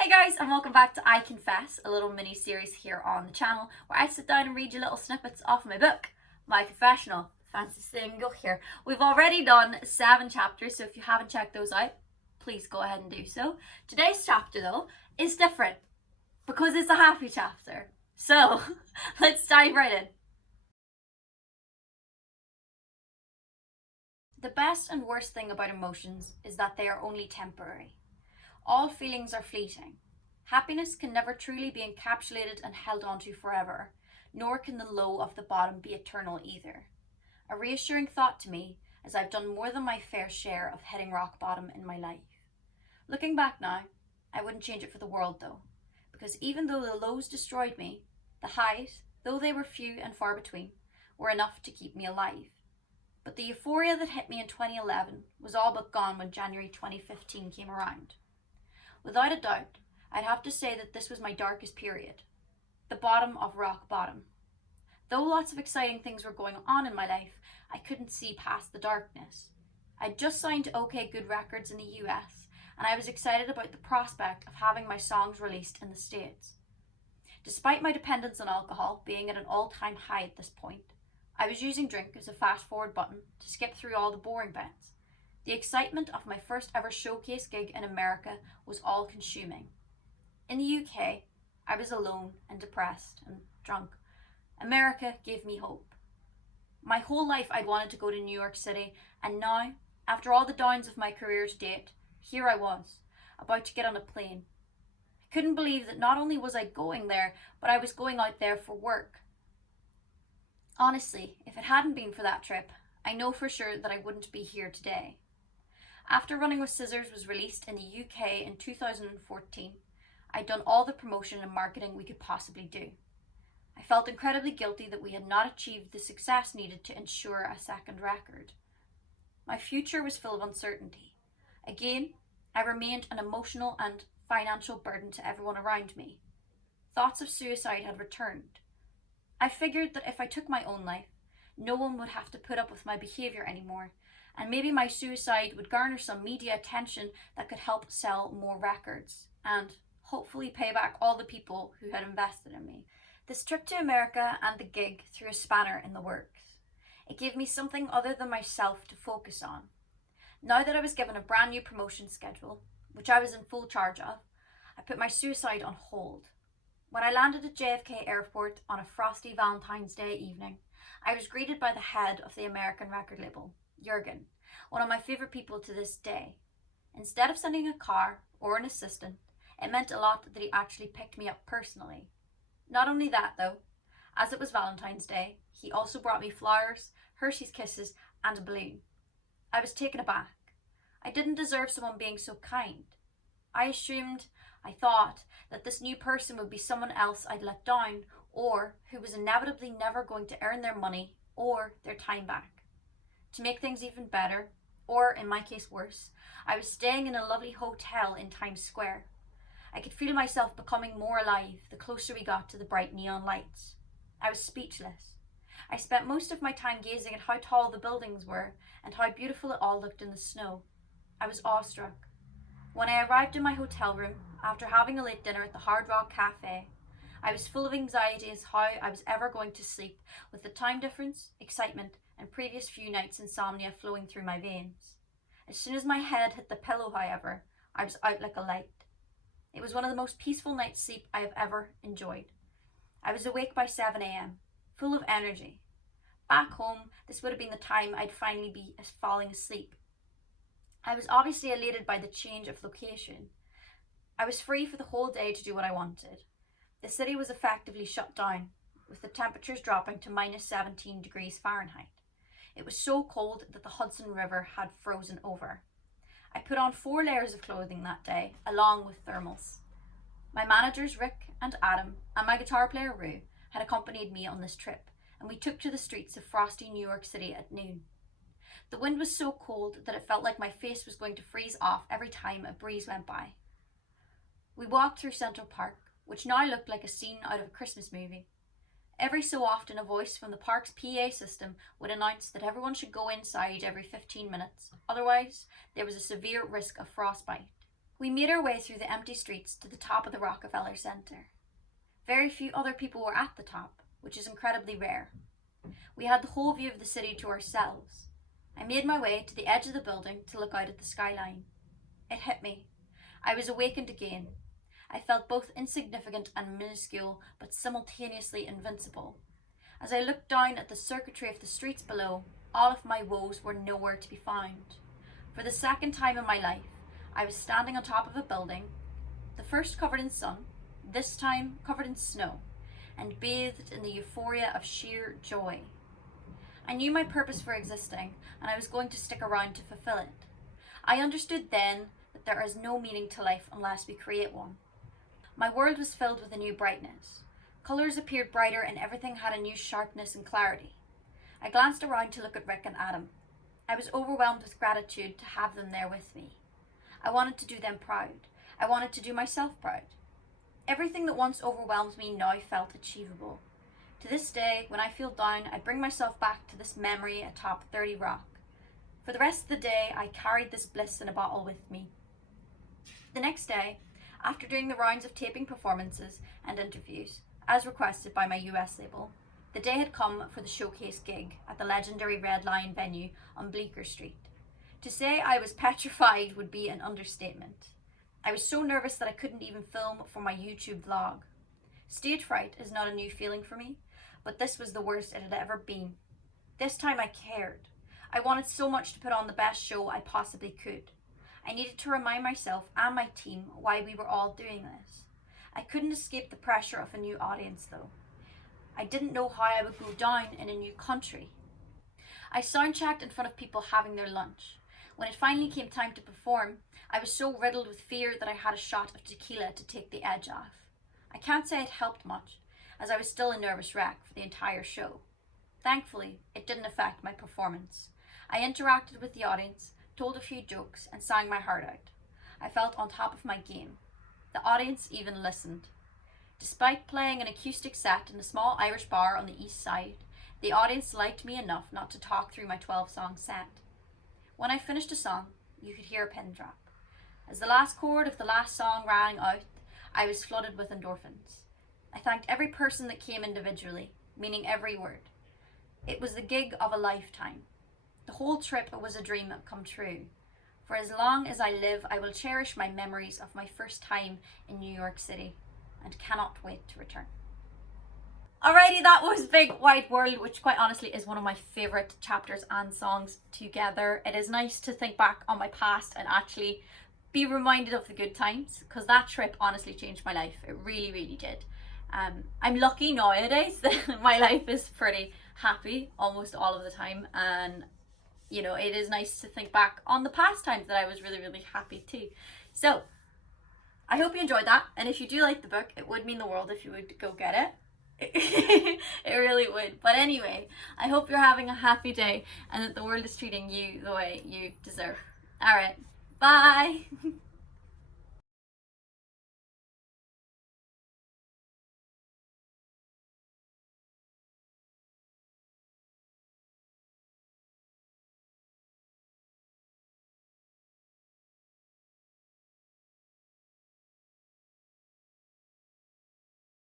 Hey guys, and welcome back to I Confess, a little mini series here on the channel where I sit down and read you little snippets off my book, My Confessional. Fancy single here. We've already done 7 chapters, so if you haven't checked those out, please go ahead and do so. Today's chapter, though, is different because it's a happy chapter. So let's dive right in. The best and worst thing about emotions is that they are only temporary. All feelings are fleeting. Happiness can never truly be encapsulated and held onto forever, nor can the low of the bottom be eternal either. A reassuring thought to me, as I've done more than my fair share of hitting rock bottom in my life. Looking back now, I wouldn't change it for the world though, because even though the lows destroyed me, the highs, though they were few and far between, were enough to keep me alive. But the euphoria that hit me in 2011 was all but gone when January 2015 came around. Without a doubt, I'd have to say that this was my darkest period. The bottom of rock bottom. Though lots of exciting things were going on in my life, I couldn't see past the darkness. I'd just signed OK Good Records in the US, and I was excited about the prospect of having my songs released in the States. Despite my dependence on alcohol being at an all-time high at this point, I was using drink as a fast-forward button to skip through all the boring bits. The excitement of my first ever showcase gig in America was all consuming. In the UK, I was alone and depressed and drunk. America gave me hope. My whole life I'd wanted to go to New York City, and now, after all the downs of my career to date, here I was, about to get on a plane. I couldn't believe that not only was I going there, but I was going out there for work. Honestly, if it hadn't been for that trip, I know for sure that I wouldn't be here today. After Running with Scissors was released in the UK in 2014, I'd done all the promotion and marketing we could possibly do. I felt incredibly guilty that we had not achieved the success needed to ensure a second record. My future was full of uncertainty. Again, I remained an emotional and financial burden to everyone around me. Thoughts of suicide had returned. I figured that if I took my own life, no one would have to put up with my behaviour anymore, and maybe my suicide would garner some media attention that could help sell more records, and hopefully pay back all the people who had invested in me. This trip to America and the gig threw a spanner in the works. It gave me something other than myself to focus on. Now that I was given a brand new promotion schedule, which I was in full charge of, I put my suicide on hold. When I landed at JFK Airport on a frosty Valentine's Day evening, I was greeted by the head of the American record label, Jurgen, one of my favourite people to this day. Instead of sending a car or an assistant, it meant a lot that he actually picked me up personally. Not only that though, as it was Valentine's Day, he also brought me flowers, Hershey's Kisses and a balloon. I was taken aback. I didn't deserve someone being so kind. I thought that this new person would be someone else I'd let down, or who was inevitably never going to earn their money or their time back. To make things even better, or in my case worse, I was staying in a lovely hotel in Times Square. I could feel myself becoming more alive the closer we got to the bright neon lights. I was speechless. I spent most of my time gazing at how tall the buildings were and how beautiful it all looked in the snow. I was awestruck. When I arrived in my hotel room, after having a late dinner at the Hard Rock Cafe, I was full of anxiety as how I was ever going to sleep, with the time difference, excitement, and previous few nights' insomnia flowing through my veins. As soon as my head hit the pillow, however, I was out like a light. It was one of the most peaceful night's sleep I have ever enjoyed. I was awake by 7 a.m, full of energy. Back home, this would have been the time I'd finally be falling asleep. I was obviously elated by the change of location. I was free for the whole day to do what I wanted. The city was effectively shut down, with the temperatures dropping to minus 17 degrees Fahrenheit. It was so cold that the Hudson River had frozen over. I put on 4 layers of clothing that day, along with thermals. My managers Rick and Adam and my guitar player Rue had accompanied me on this trip, and we took to the streets of frosty New York City at noon. The wind was so cold that it felt like my face was going to freeze off every time a breeze went by. We walked through Central Park, which now looked like a scene out of a Christmas movie. Every so often a voice from the park's PA system would announce that everyone should go inside every 15 minutes, otherwise there was a severe risk of frostbite. We made our way through the empty streets to the top of the Rockefeller Center. Very few other people were at the top, which is incredibly rare. We had the whole view of the city to ourselves. I made my way to the edge of the building to look out at the skyline. It hit me. I was awakened again. I felt both insignificant and minuscule, but simultaneously invincible. As I looked down at the circuitry of the streets below, all of my woes were nowhere to be found. For the second time in my life, I was standing on top of a building, the first covered in sun, this time covered in snow, and bathed in the euphoria of sheer joy. I knew my purpose for existing, and I was going to stick around to fulfill it. I understood then that there is no meaning to life unless we create one. My world was filled with a new brightness. Colours appeared brighter and everything had a new sharpness and clarity. I glanced around to look at Rick and Adam. I was overwhelmed with gratitude to have them there with me. I wanted to do them proud. I wanted to do myself proud. Everything that once overwhelmed me now felt achievable. To this day, when I feel down, I bring myself back to this memory atop 30 Rock. For the rest of the day, I carried this bliss in a bottle with me. The next day, after doing the rounds of taping performances and interviews, as requested by my US label, the day had come for the showcase gig at the legendary Red Lion venue on Bleecker Street. To say I was petrified would be an understatement. I was so nervous that I couldn't even film for my YouTube vlog. Stage fright is not a new feeling for me, but this was the worst it had ever been. This time I cared. I wanted so much to put on the best show I possibly could. I needed to remind myself and my team why we were all doing this. I couldn't escape the pressure of a new audience though. I didn't know how I would go down in a new country. I soundchecked in front of people having their lunch. When it finally came time to perform, I was so riddled with fear that I had a shot of tequila to take the edge off. I can't say it helped much, as I was still a nervous wreck for the entire show. Thankfully, it didn't affect my performance. I interacted with the audience, told a few jokes, and sang my heart out. I felt on top of my game. The audience even listened. Despite playing an acoustic set in a small Irish bar on the east side, the audience liked me enough not to talk through my 12-song set. When I finished a song, you could hear a pin drop. As the last chord of the last song rang out, I was flooded with endorphins. I thanked every person that came individually, meaning every word. It was the gig of a lifetime. The whole trip was a dream come true. For as long as I live, I will cherish my memories of my first time in New York City and cannot wait to return. Alrighty, that was Big Wide World, which quite honestly is one of my favourite chapters and songs together. It is nice to think back on my past and actually be reminded of the good times, because that trip honestly changed my life. It really, really did. I'm lucky nowadays that my life is pretty happy almost all of the time, and you know, it is nice to think back on the past times that I was really, really happy too. So I hope you enjoyed that, and if you do like the book, it would mean the world if you would go get it. It really would. But anyway, I hope you're having a happy day and that the world is treating you the way you deserve. Alright, bye!